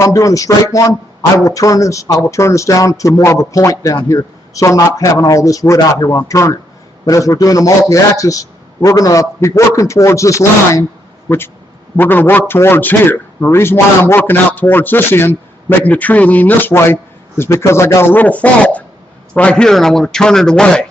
I'm doing the straight one, I will turn this down to more of a point down here, so I'm not having all this wood out here while I'm turning. But as we're doing the multi-axis, we're going to be working towards this line, which we're going to work towards here. The reason why I'm working out towards this end, making the tree lean this way, is because I got a little fault right here and I want to turn it away.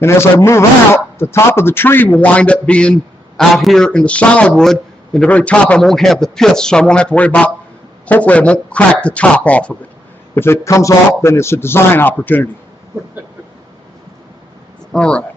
And as I move out, the top of the tree will wind up being out here in the solid wood. In the very top, I won't have the pith, so I won't have to worry about, hopefully I won't crack the top off of it. If it comes off, then it's a design opportunity. All right.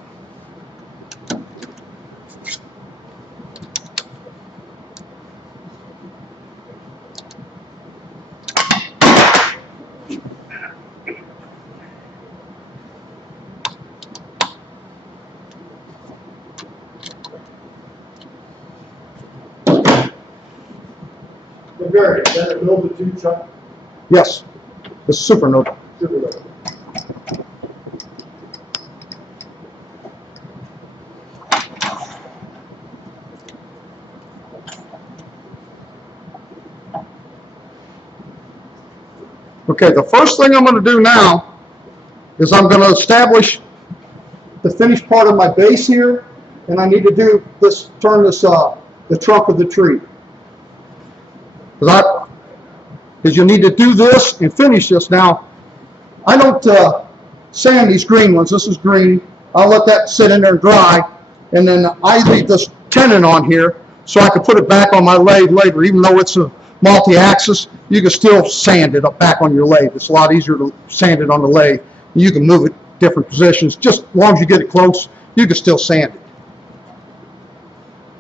Very. Is that a Nova 2 truck? Yes, the Supernova. Supernova. Okay, the first thing I'm going to do now is I'm going to establish the finished part of my base here, and I need to do this, turn this, the trunk of the tree. Because you need to do this and finish this. Now, I don't sand these green ones. This is green. I'll let that sit in there and dry, and then I leave this tenon on here so I can put it back on my lathe later. Even though it's a multi-axis, you can still sand it up back on your lathe. It's a lot easier to sand it on the lathe. You can move it different positions. Just as long as you get it close, you can still sand it.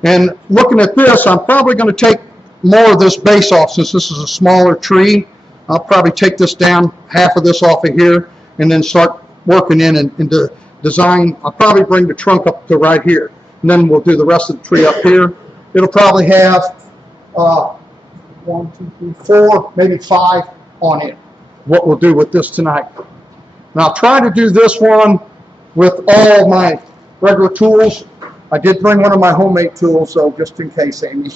And looking at this, I'm probably going to take more of this base off since this is a smaller tree. I'll probably take this down, half of this off of here, and then start working into design. I'll probably bring the trunk up to right here, and then we'll do the rest of the tree up here. It'll probably have 1, 2, 3, 4, maybe 5 on it. What we'll do with this tonight. Now I'll try to do this one with all my regular tools. I did bring one of my homemade tools, so just in case, Amy.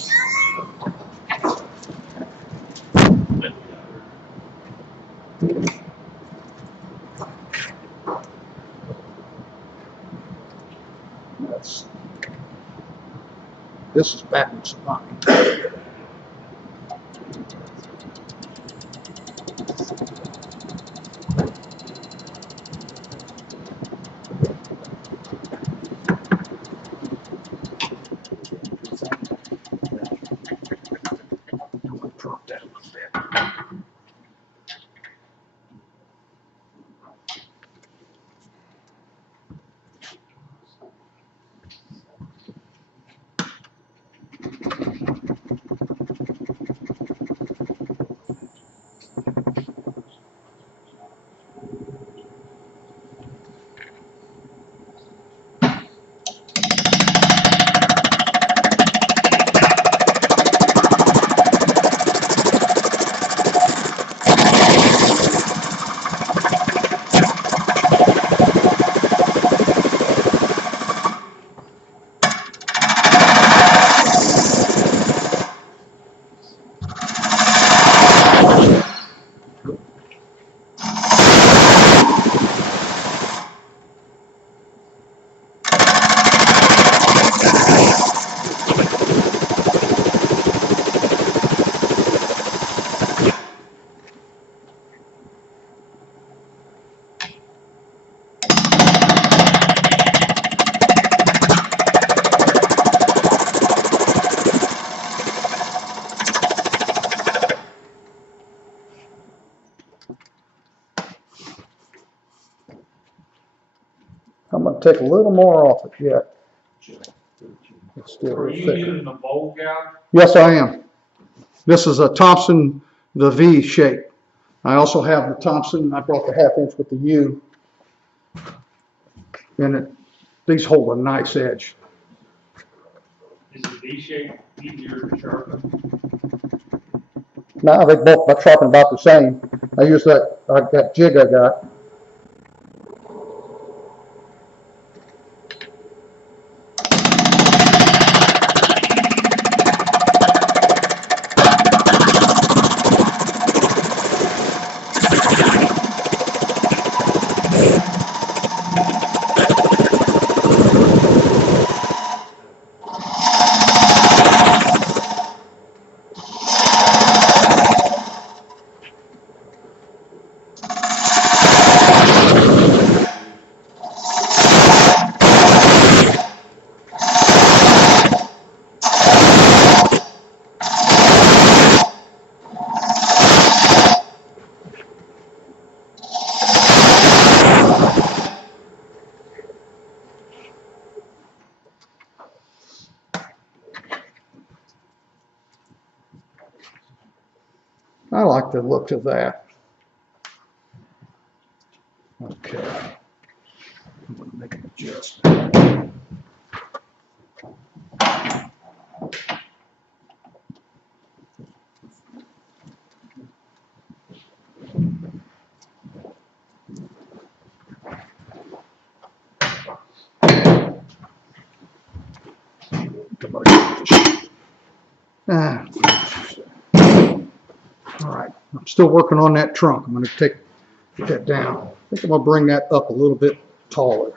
This is backwards of mine. Drop that a little bit. I'm going to take a little more off it yet. It's still Are you thicker. using the bowl gouge? Yes, I am. This is a Thompson, the V shape. I also have the Thompson. I brought the 1/2 inch with the U. And these hold a nice edge. Is the V shape easier to sharpen? Now they both sharpen about the same. I use that jig I got. I like the look of that. Okay. I'm gonna make an adjustment. Ah. All right, I'm still working on that trunk. I'm gonna get that down. I think I'm gonna bring that up a little bit taller.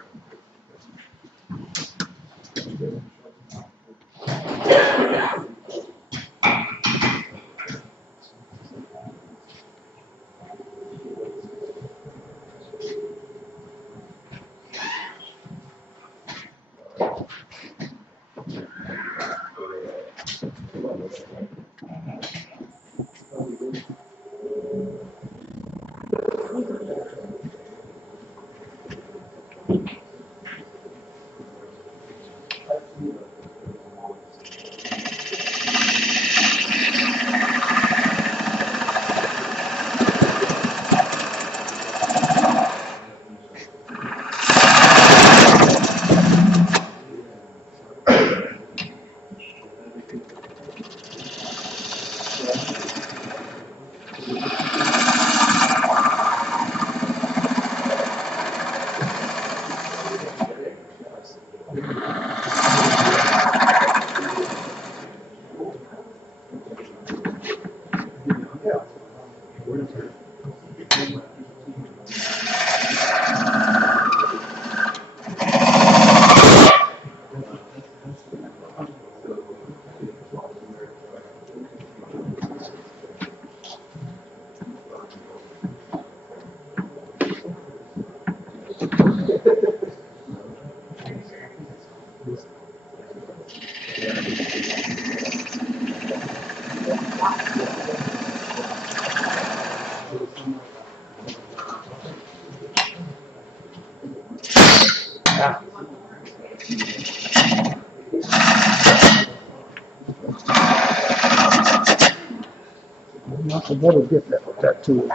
I can never get that with that tool.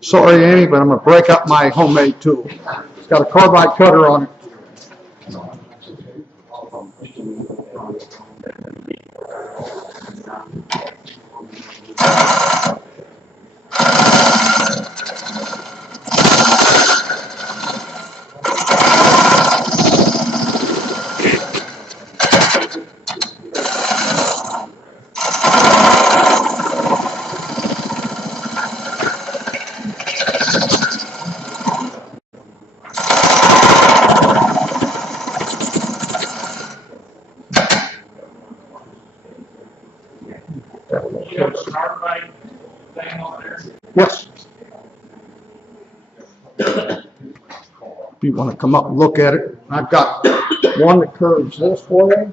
Sorry, Annie, but I'm gonna break up my homemade tool. It's got a carbide cutter on it. You have a carbide thing on there? Yes. If you want to come up and look at it, I've got one that curves this way.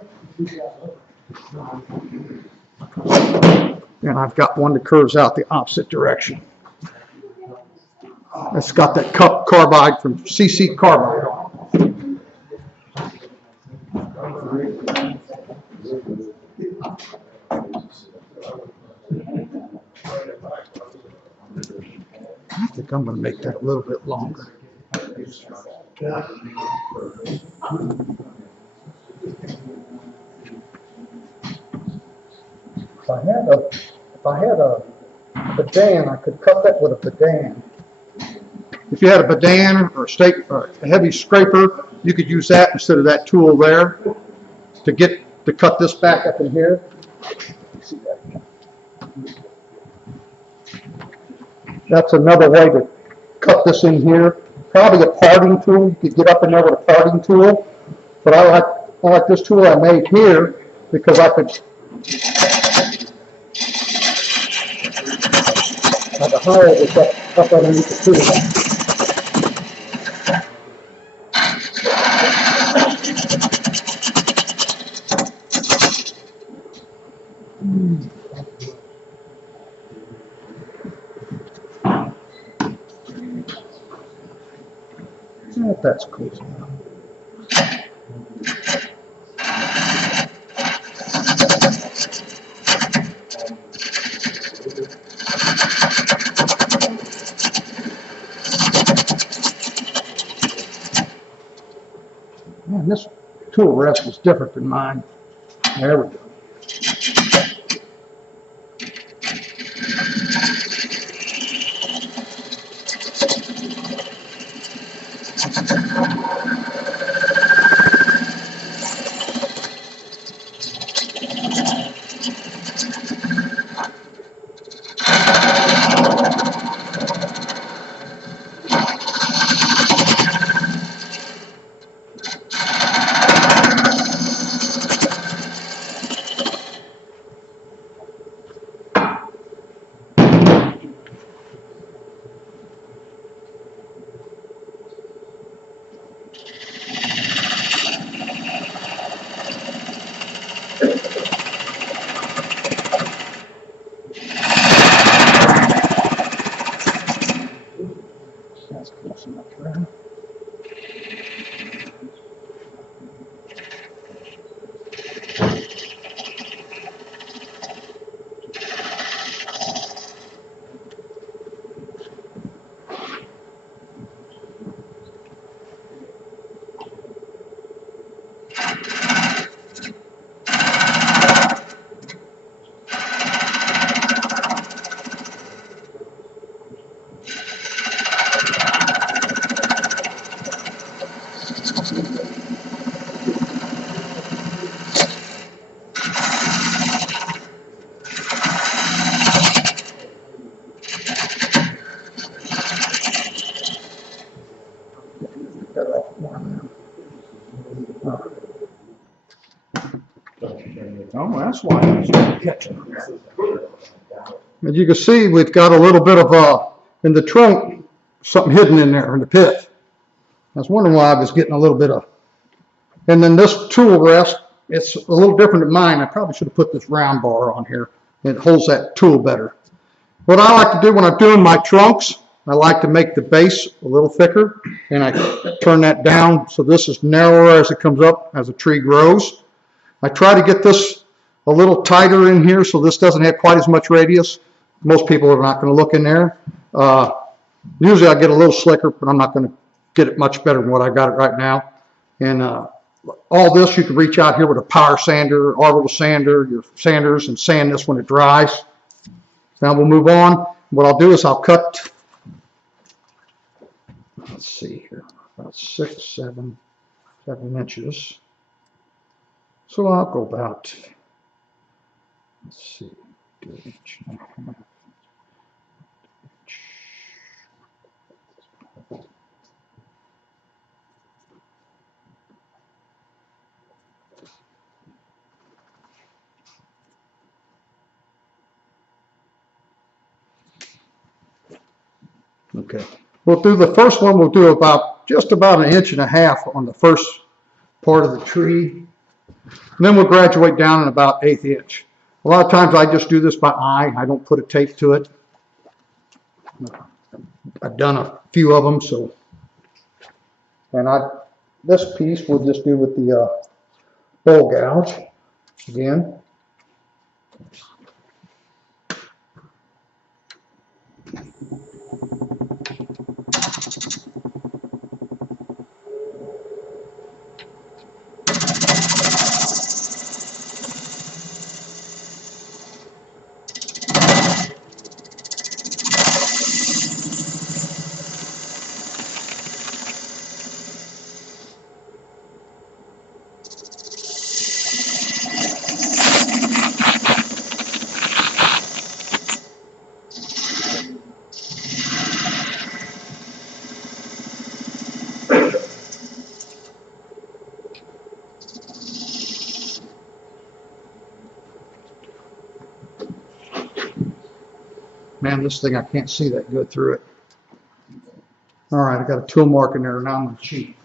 And I've got one that curves out the opposite direction. It's got that cup carbide from CC Carbide on I think I'm going to make that a little bit longer. If I had a Badan, I could cut that with a Badan. If you had a Badan or a heavy scraper, you could use that instead of that tool there to cut this back up in here. That's another way to cut this in here. Probably a parting tool. You could get up in there with a parting tool. But I like this tool I made here because I could have a hole that's up underneath the tool. That's cool. Man, this tool rest is different than mine. There we go. That's close enough there. Got it off one now. Oh, that's why it's catching. As you can see, we've got a little bit of in the trunk, something hidden in there in the pit. I was wondering why I was getting a little bit of. And then this tool rest, it's a little different than mine. I probably should have put this round bar on here. It holds that tool better. What I like to do when I'm doing my trunks, I like to make the base a little thicker, and I turn that down so this is narrower as it comes up as the tree grows. I try to get this a little tighter in here so this doesn't have quite as much radius. Most people are not going to look in there. Usually I get a little slicker, but I'm not going to get it much better than what I got it right now. And all this you can reach out here with a power sander, orbital sander, your sanders, and sand this when it dries. Now we'll move on. What I'll do is I'll cut, let's see here, about 7 inches. So I'll go about, let's see, do an inch and a half. Okay, we'll do the first one. We'll do about just about 1.5 inches on the first part of the tree. And then we'll graduate down in about 1/8 inch. A lot of times I just do this by eye. I don't put a tape to it. I've done a few of them, so. And this piece we'll just do with the bowl gouge again. Man, this thing, I can't see that good through it. All right, I got a tool mark in there, now I'm going to cheat.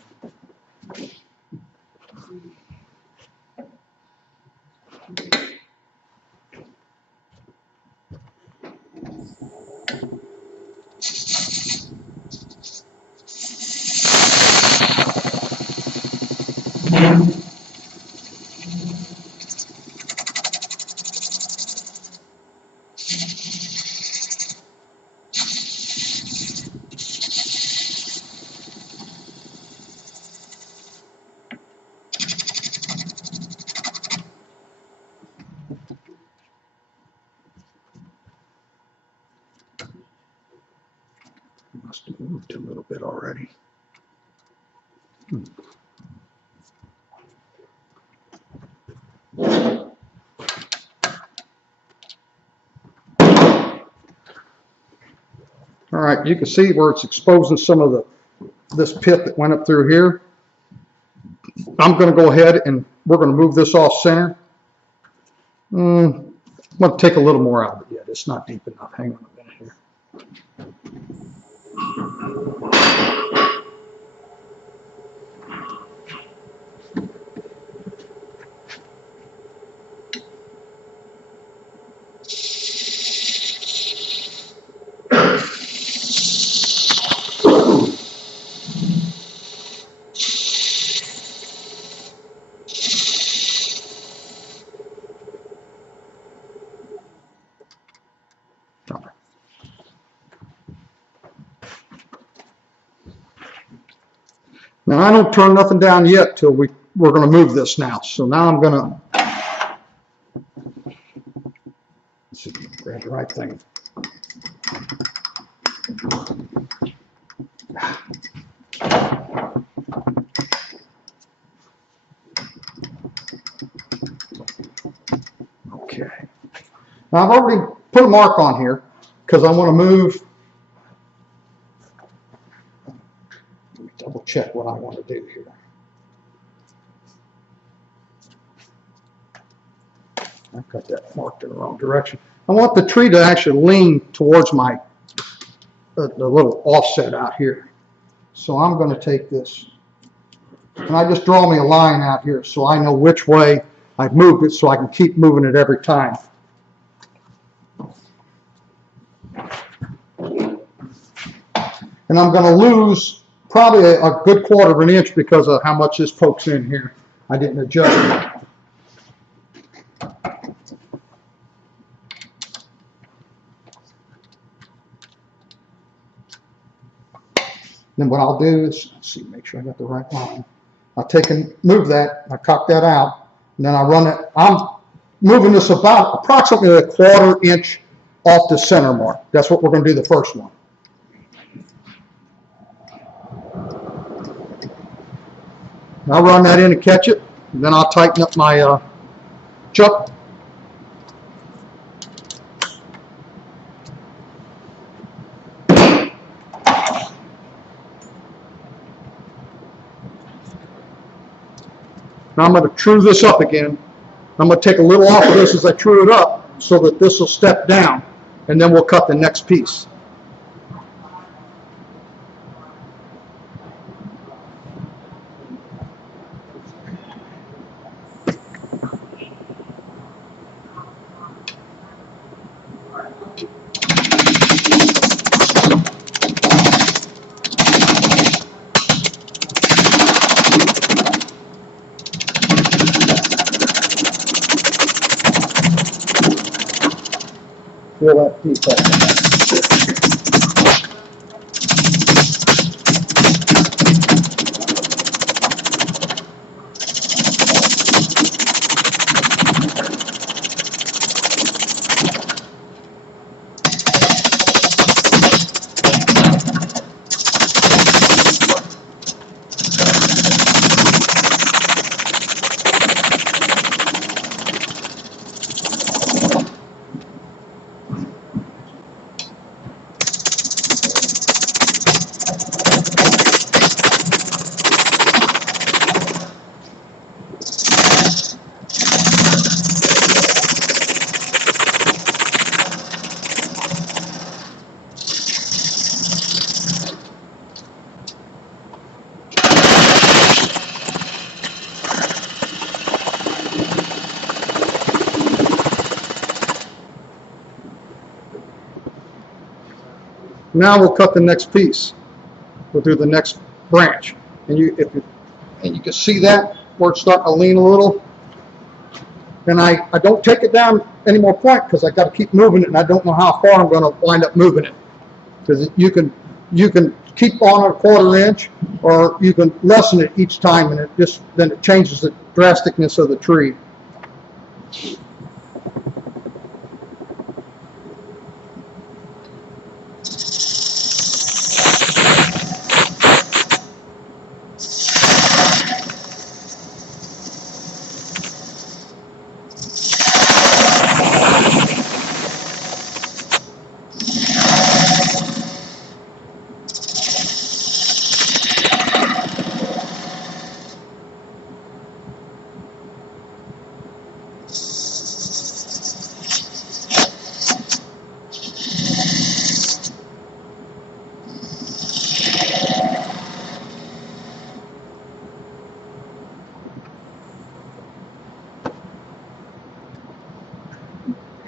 moved a little bit already. All right, you can see where it's exposing some of this pit that went up through here. I'm going to go ahead and we're going to move this off center. I'm going to take a little more out of it yet. It's not deep enough. Hang on a minute here. Now I don't turn nothing down yet till we're going to move this now. So now I'm going to see if I can grab the right thing. Okay. Now I've already put a mark on here because I want to move. Let me double check what I want to do here. I've got that marked in the wrong direction. I want the tree to actually lean towards my the little offset out here. So I'm going to take this, and I just draw me a line out here so I know which way I've moved it so I can keep moving it every time. And I'm going to lose probably a good quarter of an inch because of how much this pokes in here. I didn't adjust it. Then what I'll do is, let's see, make sure I got the right line. I'll take and move that, I cock that out, and then I run it. I'm moving this about approximately a quarter inch off the center mark. That's what we're going to do the first one. I'll run that in and catch it, and then I'll tighten up my chuck. Now I'm going to true this up again. I'm going to take a little off of this as I true it up so that this will step down, and then we'll cut the next piece. Feel that piece up. Now we'll cut the next piece. We'll do the next branch, and you can see that where it's starting to lean a little. And I don't take it down any more point because I got to keep moving it, and I don't know how far I'm going to wind up moving it. Because you can keep on a quarter inch, or you can lessen it each time, and then it changes the drasticness of the tree.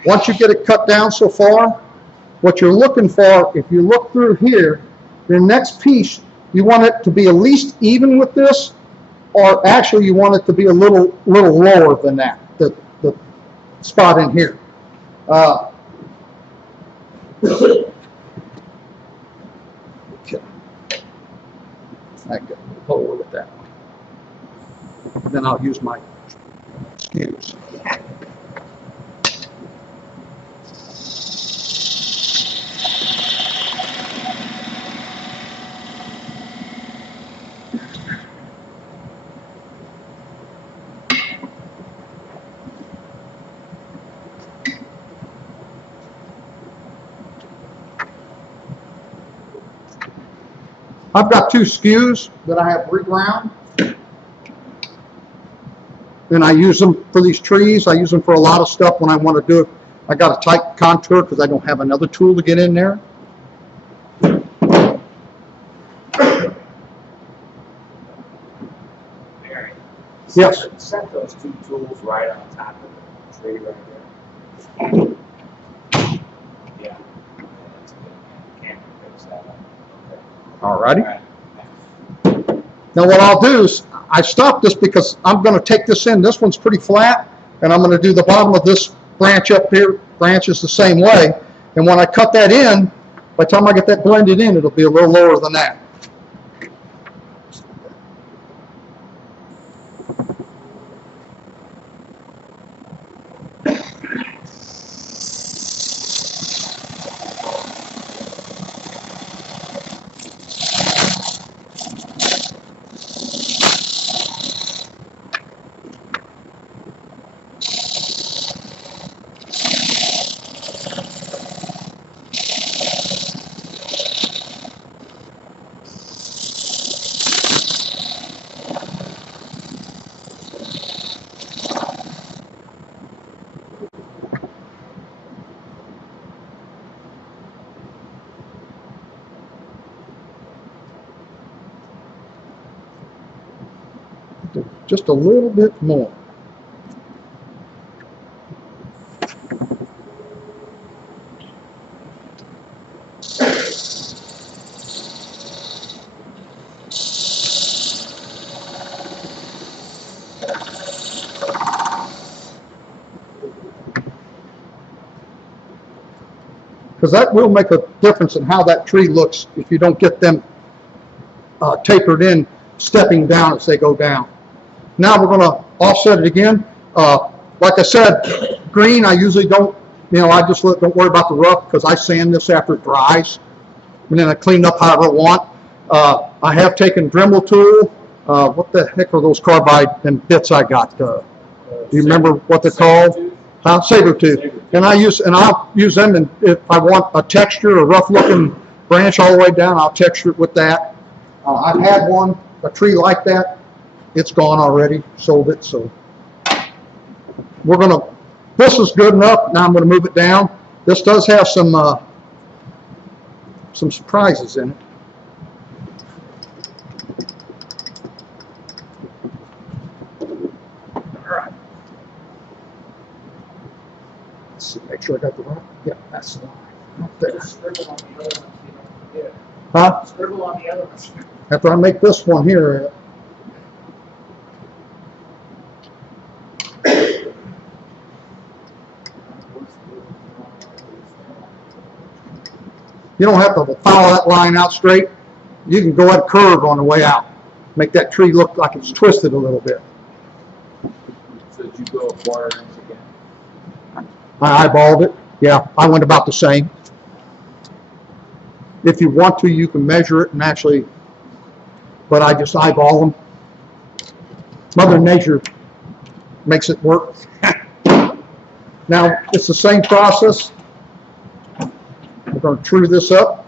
Once you get it cut down so far, what you're looking for, if you look through here, your next piece, you want it to be at least even with this, or actually you want it to be a little lower than that, the spot in here. Okay. I can hold with that one. Then I'll use my screws. I've got 2 skews that I have reground, and I use them for these trees. I use them for a lot of stuff when I want to do it. I got a tight contour because I don't have another tool to get in there. Mary, Yes. set those 2 tools right on top of the tree right there. Yeah. That's good. Can't fix that up. Alrighty. All right. Now what I'll do is, I stopped this because I'm going to take this in. This one's pretty flat, and I'm going to do the bottom of this branch up here. Branch is the same way. And when I cut that in, by the time I get that blended in, it'll be a little lower than that. Just a little bit more. Because that will make a difference in how that tree looks if you don't get them tapered in, stepping down as they go down. Now we're going to offset it again. Like I said, green, I usually don't, I just don't worry about the rough because I sand this after it dries. And then I clean up however I want. I have taken Dremel tool. What the heck are those carbide and bits I got? Do you remember what they're called? Saber tooth. And I'll use them, and if I want a texture, a rough looking branch all the way down, I'll texture it with that. I've had a tree like that. It's gone already, sold it, so this is good enough. Now I'm gonna move it down. This does have some surprises in it. All right. Let's see, make sure I got the right. Yeah, that's the line. Up there. Scribble on the other one so you don't forget. Huh? Scribble on the other one. After I make this one here, you don't have to follow that line out straight. You can go at a curve on the way out. Make that tree look like it's twisted a little bit. So did you go a quarter inch again? I eyeballed it. Yeah, I went about the same. If you want to, you can measure it and actually, but I just eyeball them. Mother Nature makes it work. Now, it's the same process. We're going to true this up.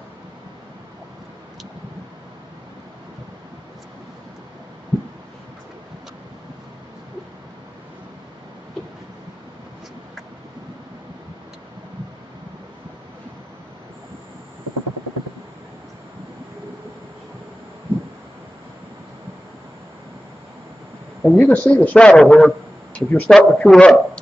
And you can see the shadow here if you're starting to true up.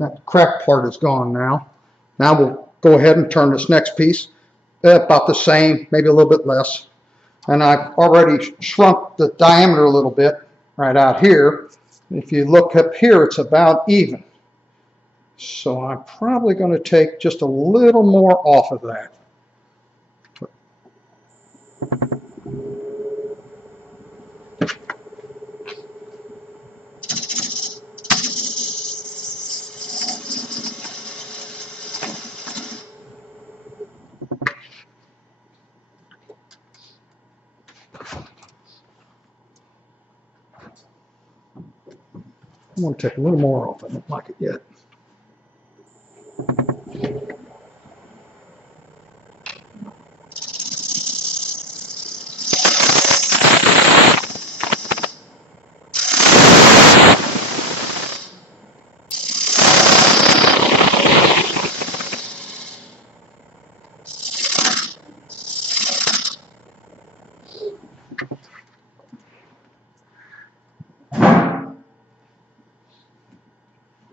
That cracked part is gone now. Now we'll go ahead and turn this next piece about the same, maybe a little bit less. And I've already shrunk the diameter a little bit right out here. If you look up here, it's about even. So I'm probably going to take just a little more off of that. I'm going to take a little more off. I don't like it yet.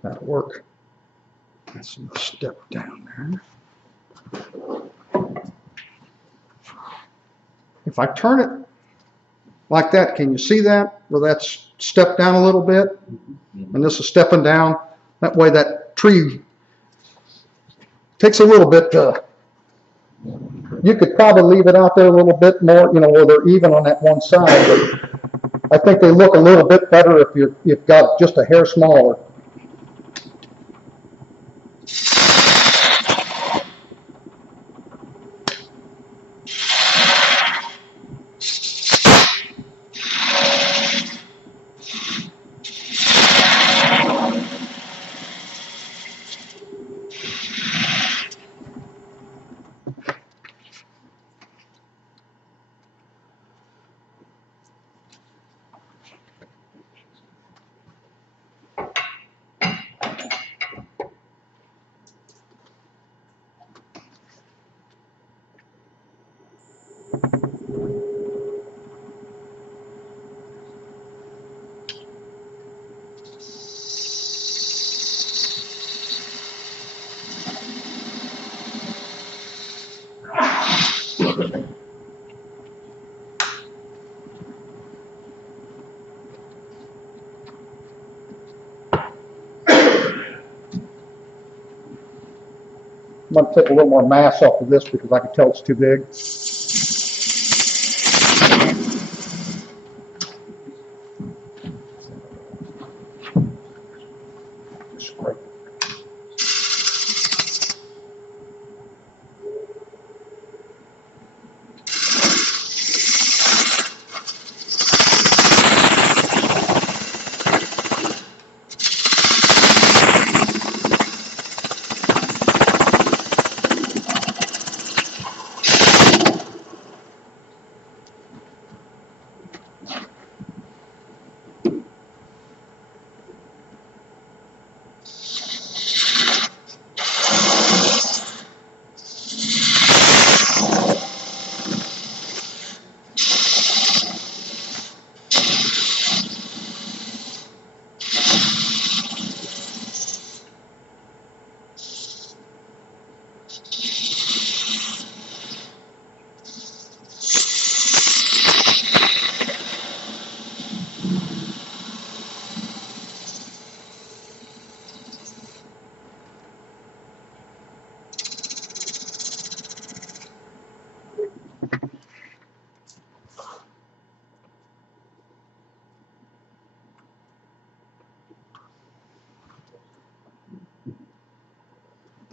That'll work. That's a step down there. If I turn it like that, can you see that? Where that's stepped down a little bit? And this is stepping down. That way that tree takes a little bit you could probably leave it out there a little bit more, you know, where they're even on that one side. But I think they look a little bit better if you've got just a hair smaller. I'm going to take a little more mass off of this because I can tell it's too big. Scrape.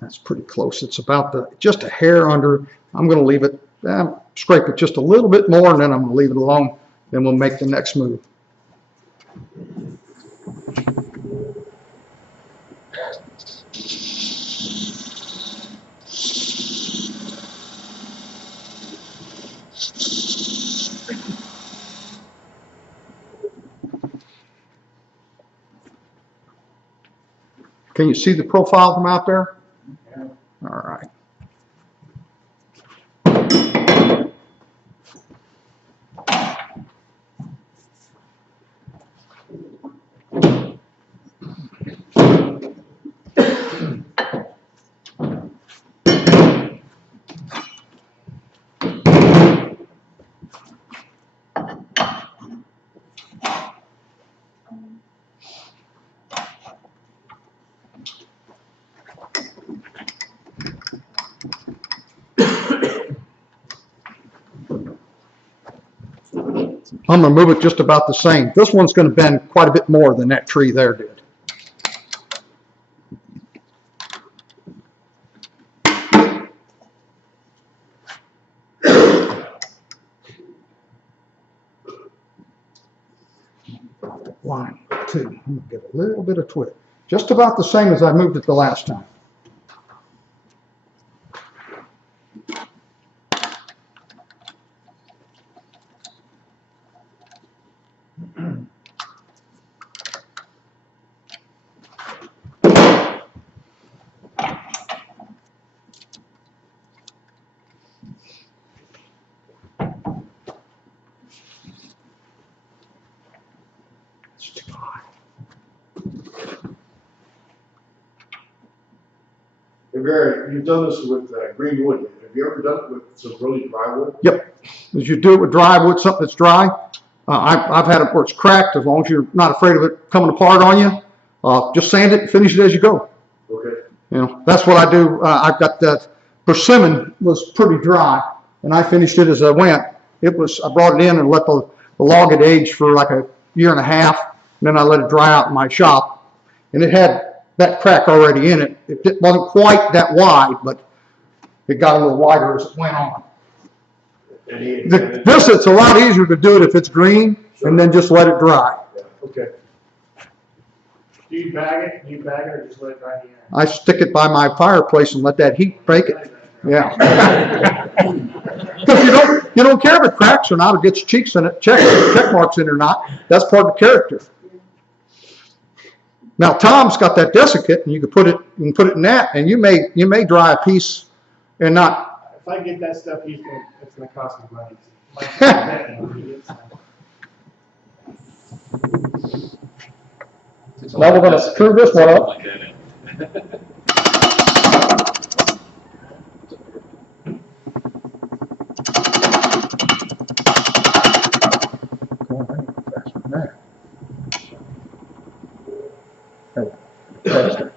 That's pretty close. It's about just a hair under. I'm going to leave it, scrape it just a little bit more, and then I'm going to leave it alone. Then we'll make the next move. Can you see the profile from out there? Yeah. All right. I'm gonna move it just about the same. This one's gonna bend quite a bit more than that tree there did. One, two, I'm gonna give it a little bit of twist. Just about the same as I moved it the last time. Hey, Barry, you've done this with green wood. Have you ever done it with some really dry wood? Yep, as you do it with dry wood, something that's dry. I've had it where it's cracked, as long as you're not afraid of it coming apart on you. Just sand it and finish it as you go. Okay. You know, that's what I do. I've got that persimmon was pretty dry, and I finished it as I went. I brought it in and let the log get aged for like a year and a half, and then I let it dry out in my shop. And it had that crack already in it. It wasn't quite that wide, but it got a little wider as it went on. This, it's a lot easier to do it if it's green, and then just let it dry. Yeah, okay. Do you bag it? Do you bag it or just let it dry in the air? I stick it by my fireplace and let that heat break it. Yeah. Because you don't care if it cracks or not, it gets cheeks in it, check marks in it or not. That's part of the character. Now Tom's got that desiccant, and you can put it in that, and you may dry a piece and not. If I get that stuff, it's gonna cost me money. Now we're gonna screw this one up. Faster.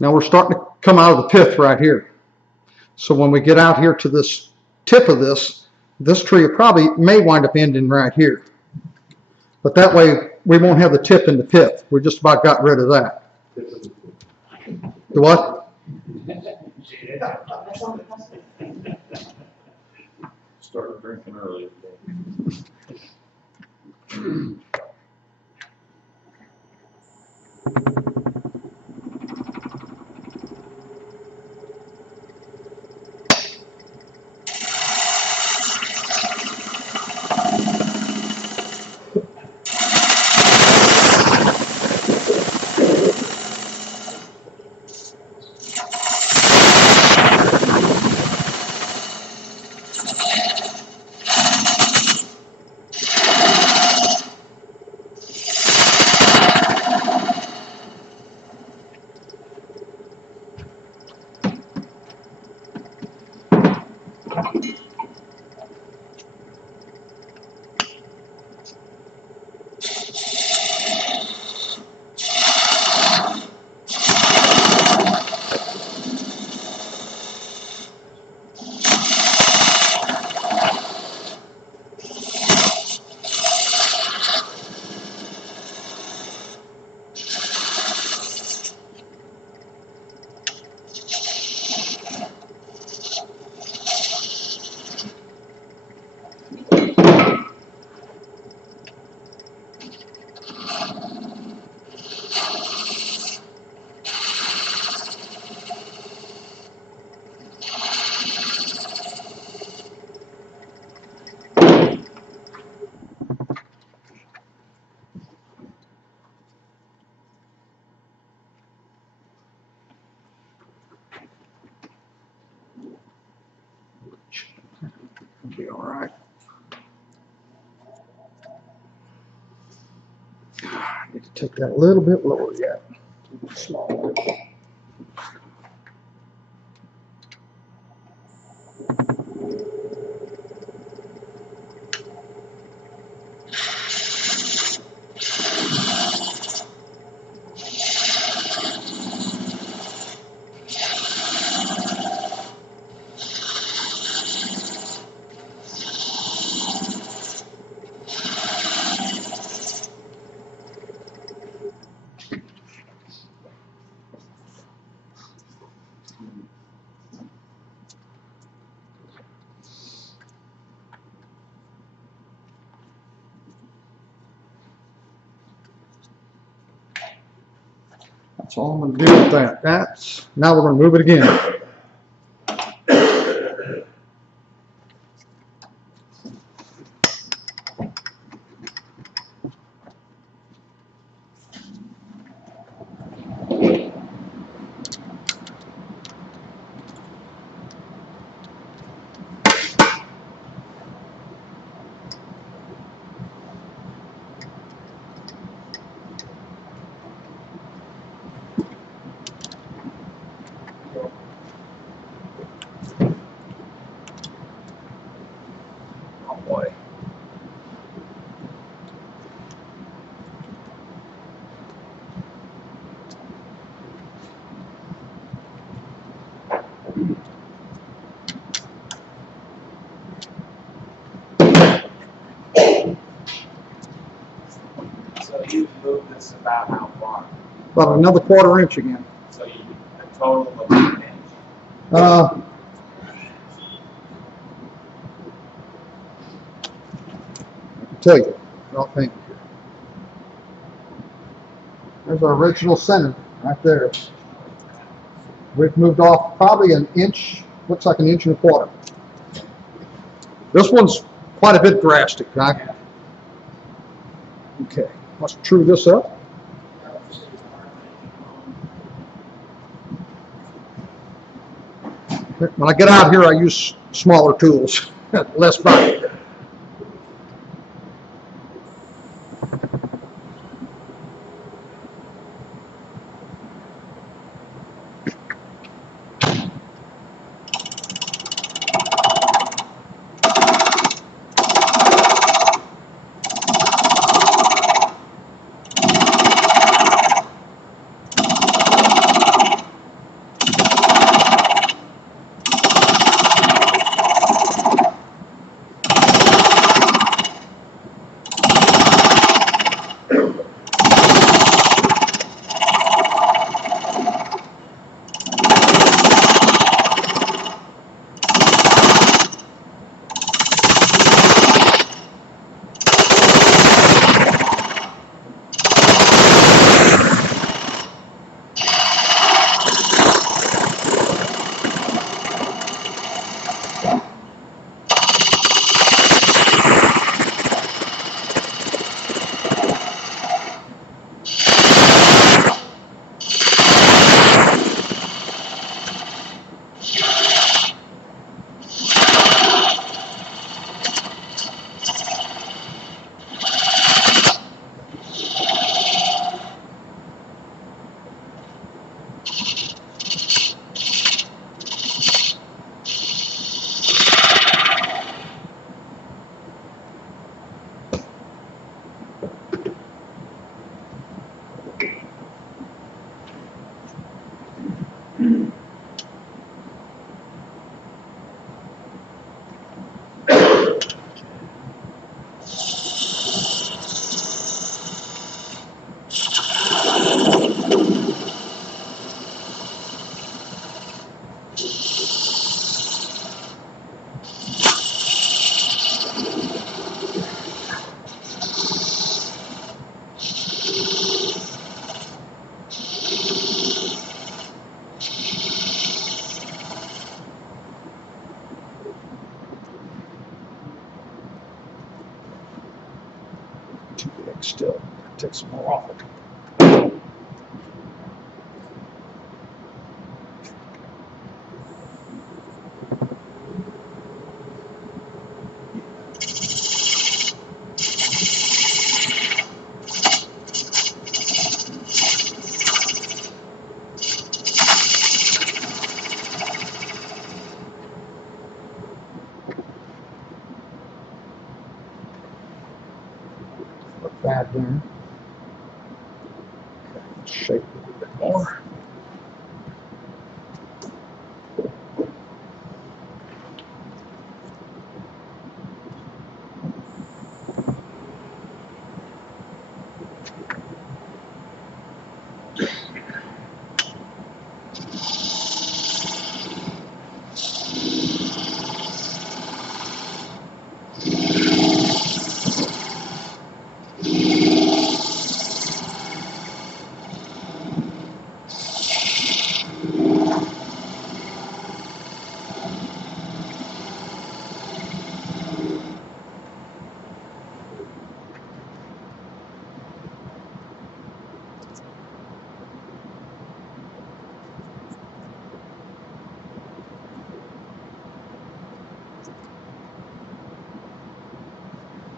Now we're starting to come out of the pith right here. So when we get out here to this tip of this tree probably may wind up ending right here. But that way we won't have the tip in the pith. We just about got rid of that. The what? Started drinking early. Take that a little bit lower yet. Small. That's all I'm going to do with that. Now we're going to move it again. Oh boy. So you moved this about how far? About another 1/4 inch again. So you, a total of 1 inch? Tell you, I'll paint it here. There's our original center right there. We've moved off probably an inch, looks like 1.25 inches. This one's quite a bit drastic, right? Okay, let's true this up. When I get out here, I use smaller tools, less body. Too big still. Take some more off it. pad there. Okay, shape it a little bit more.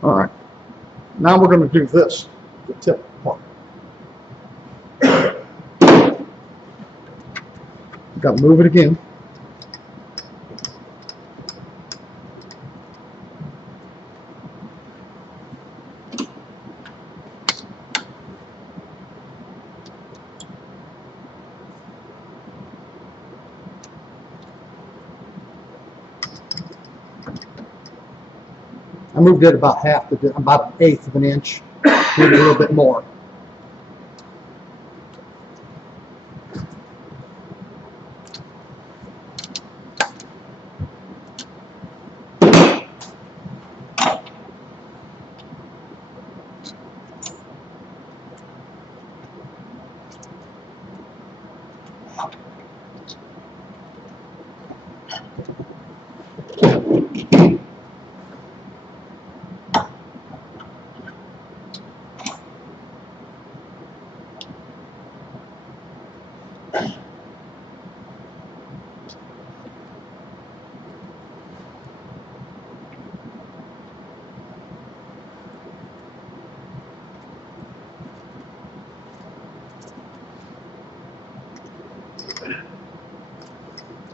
All right, now we're going to do this, the tip part. Got to move it again. I moved it about about an eighth of an inch, maybe a little bit more.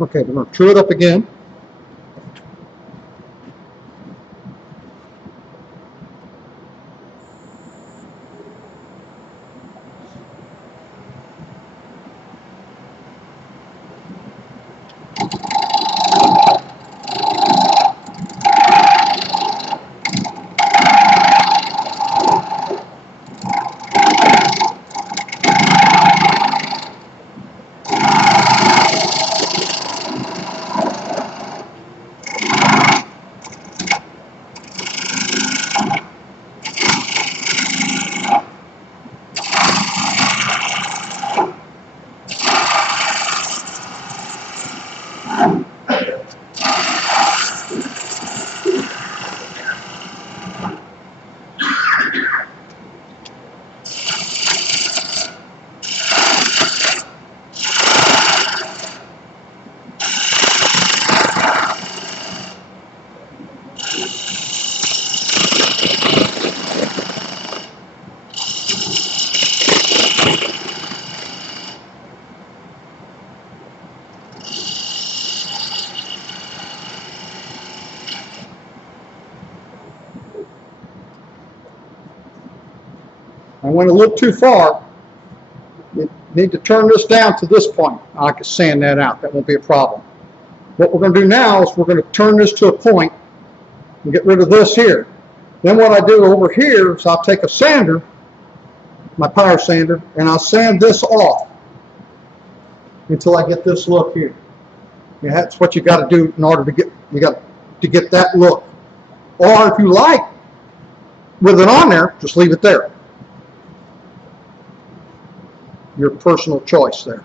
Okay, we're going to true it up again. I went a little too far. You need to turn this down to this point. I can sand that out. That won't be a problem. What we're going to do now is we're going to turn this to a point and get rid of this here. Then what I do over here is I'll take a sander, my power sander, and I'll sand this off until I get this look here. Yeah, that's what you got to do in order to get that look. Or if you like, with it on there, just leave it there. Your personal choice there.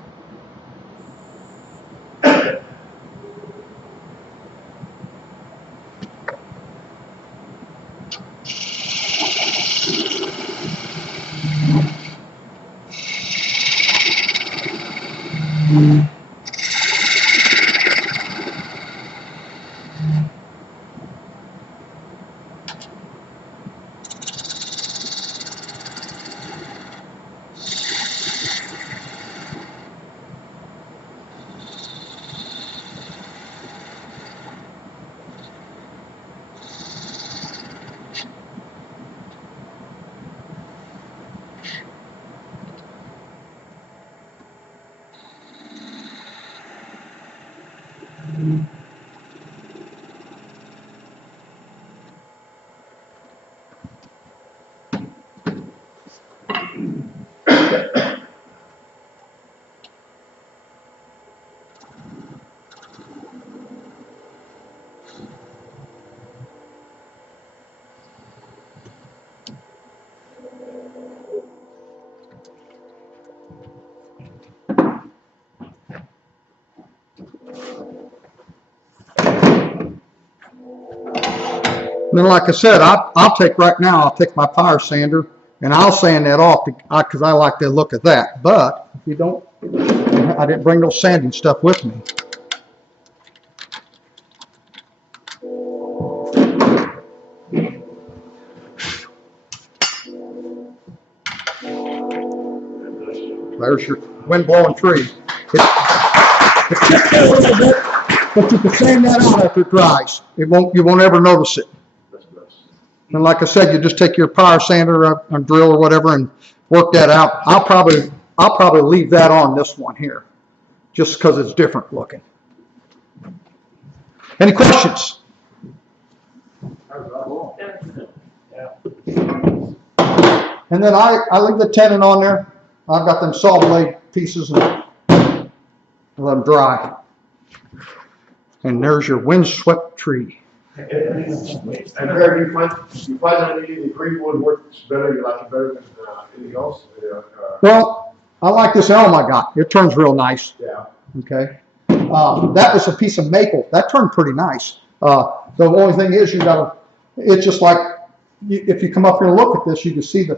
And then, like I said, I'll take my power sander and I'll sand that off because I like the look of that. But if you don't, I didn't bring no sanding stuff with me. There's your wind blowing tree. It chips there a little bit, but you can sand that out after it dries. You won't ever notice it. That's best. And like I said, you just take your power sander or drill or whatever and work that out. I'll probably leave that on this one here, just because it's different looking. Any questions? And then I leave the tenon on there. I've got them saw blade pieces and let them dry. And there's your windswept tree. And Barry, you find that any of the greenwood works better, you like it better than anything else? Well, I like this elm I got. It turns real nice. Yeah. Okay. That was a piece of maple. That turned pretty nice. The only thing is it's just like, if you come up here and look at this, you can see the